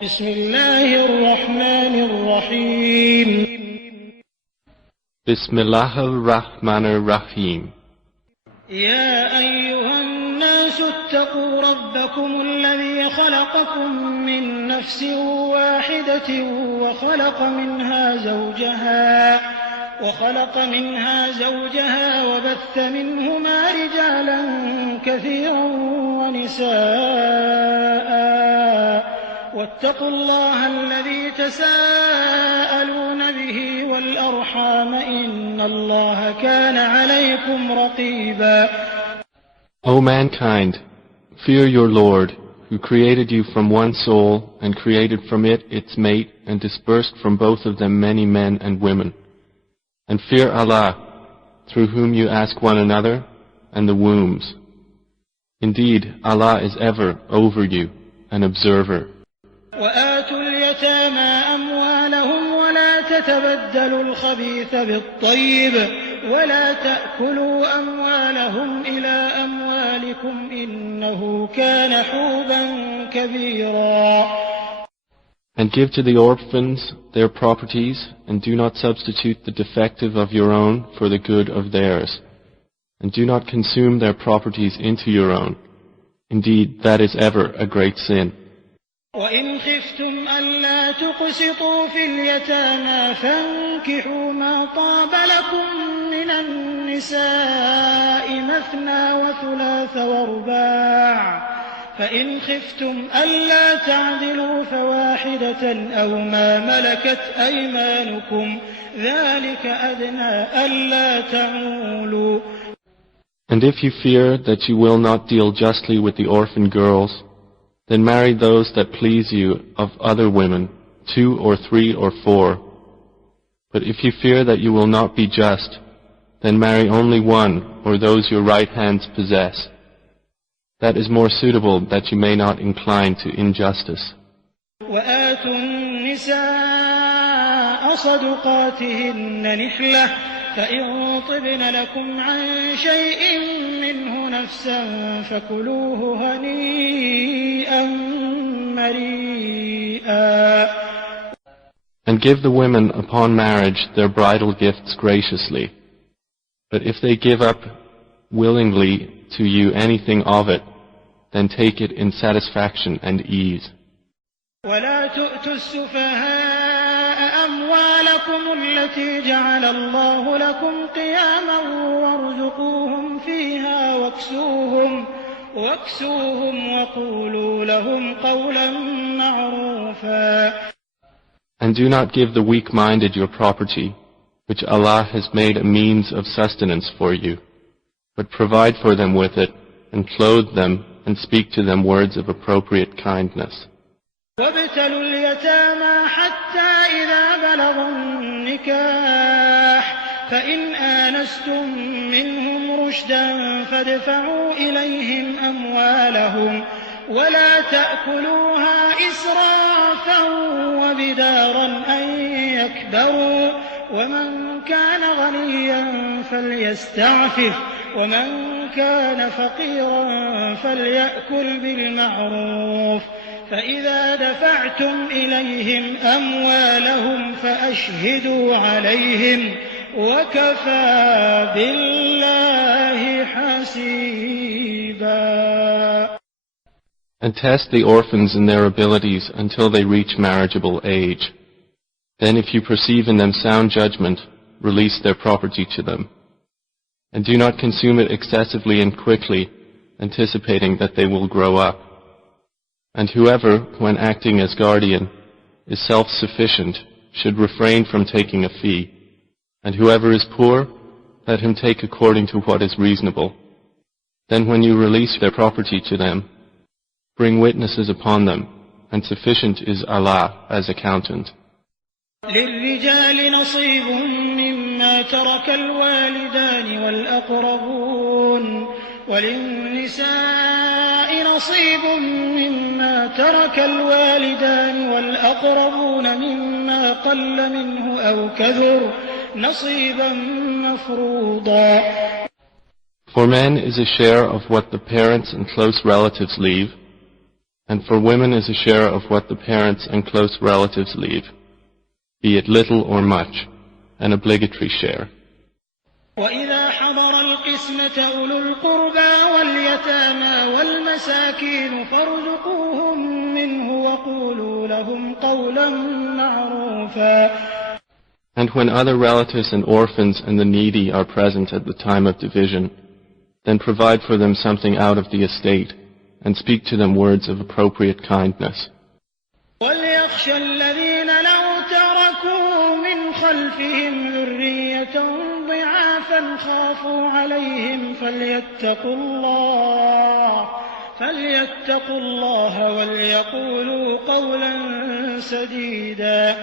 بسم الله الرحمن الرحيم Bismillah ar-Rahman ar-Rahim. يا أيها الناس اتقوا ربكم الذي خلقكم من نفس واحدة وخلق منها زوجها وبث منهما رجالا كثيرا ونساء واتقوا الله الذي تساءلون به والأرحام إن الله كان عليكم رقيبا. O mankind, fear your Lord, who created you from one soul and created from it its mate and dispersed from both of them many men and women. And fear Allah, through whom you ask one another, and the wombs. Indeed, Allah is ever over you, an observer. وآتوا اليتامى أموالهم ولا تتبدلوا الخبيث بالطيب ولا تأكلوا أموالهم إلى أموالكم إنه كان حوبا كبيرا. And give to the orphans their properties, and do not substitute the defective of your own for the good of theirs. And do not consume their properties into your own. Indeed, that is ever a great sin. وإن خفتم ألا تقسطوا في اليتامى فانكحوا ما طاب لكم من النساء مثنى وثلاث ورباع فإن خفتم ألا تعدلوا فواحدة أو ما ملكت أيمانكم ذلك أدنى ألا تعولوا. And if you fear that you will not deal justly with the orphan girls, then marry those that please you of other women, 2 or 3 or 4. But if you fear that you will not be just, then marry only one or those your right hands possess. That is more suitable that you may not incline to injustice. وآتوا النساء صدقاتهن نحلة فإن طبن لكم عن شيء منه نفسا فكلوه هنيئا مريئا. And give the women upon marriage their bridal gifts graciously. But if they give up willingly to you anything of it, then take it in satisfaction and ease. ولا تؤتوا السفهاء أموالكم التي جعل الله لكم قياما وارزقوهم فيها واكسوهم وقولوا لهم قولا معروفا. And do not give the weak-minded your property, which Allah has made a means of sustenance for you, but provide for them with it, and clothe them, and speak to them words of appropriate kindness. وابتلوا اليتامى حتى إذا بلغوا النكاح فإن آنستم منهم رشدا فادفعوا إليهم أموالهم ولا تأكلوها إسرافا وبدارا أن يكبروا ومن كان غنيا فليستعفف ومن كان فقيرا فليأكل بالمعروف فإذا دفعتم إليهم أموالهم فأشهدوا عليهم وكفى بالله حسيبا. And test the orphans in their abilities until they reach marriageable age. Then if you perceive in them sound judgment, release their property to them. And do not consume it excessively and quickly, anticipating that they will grow up. And whoever, when acting as guardian, is self-sufficient, should refrain from taking a fee. And whoever is poor, let him take according to what is reasonable. Then when you release their property to them, bring witnesses upon them, and sufficient is Allah as accountant. للرجال نصيب مما ترك الوالدان والأقربون وللنساء نصيب مما ترك الوالدان والأقربون مما قل منه أو كثر نصيبا مفروضا. For men is a share of what the parents and close relatives leave, And for women is a share of what the parents and close relatives leave, be it little or much, an obligatory share. وإذا حضر القسمة أولو القربى واليتامى والمساكين فارزقوهم منه وقولوا لهم قولا معروفا. And when other relatives and orphans and the needy are present at the time of division, then provide for them something out of the estate, and speak to them words of appropriate kindness. وَلْيَخْشَ الَّذِينَ لَوْ تَرَكُوا مِنْ خَلْفِهِمْ ذُرِّيَّةً ضِعَافًا خَافُوا عَلَيْهِمْ فَلْيَتَّقُوا اللَّهَ وَلْيَقُولُوا قَوْلًا سَدِيدًا.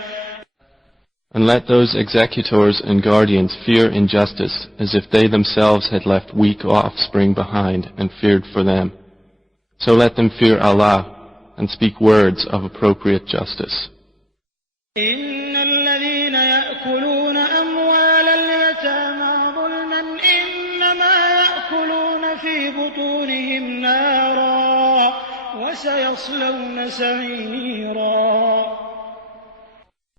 And let those executors and guardians fear injustice as if they themselves had left weak offspring behind and feared for them. So let them fear Allah and speak words of appropriate justice. إِنَّ الَّذِينَ يَأْكُلُونَ أَمْوَالَ الْيَتَامَى ظُلْمًا إِنَّمَا يَأْكُلُونَ فِي بُطُونِهِمْ نَارًا وَسَيَصْلَوْنَ سَعِيرًا.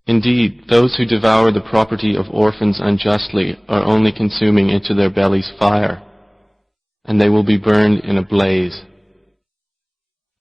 Indeed, those who devour the property of orphans unjustly are only consuming into their bellies fire, and they will be burned in a blaze.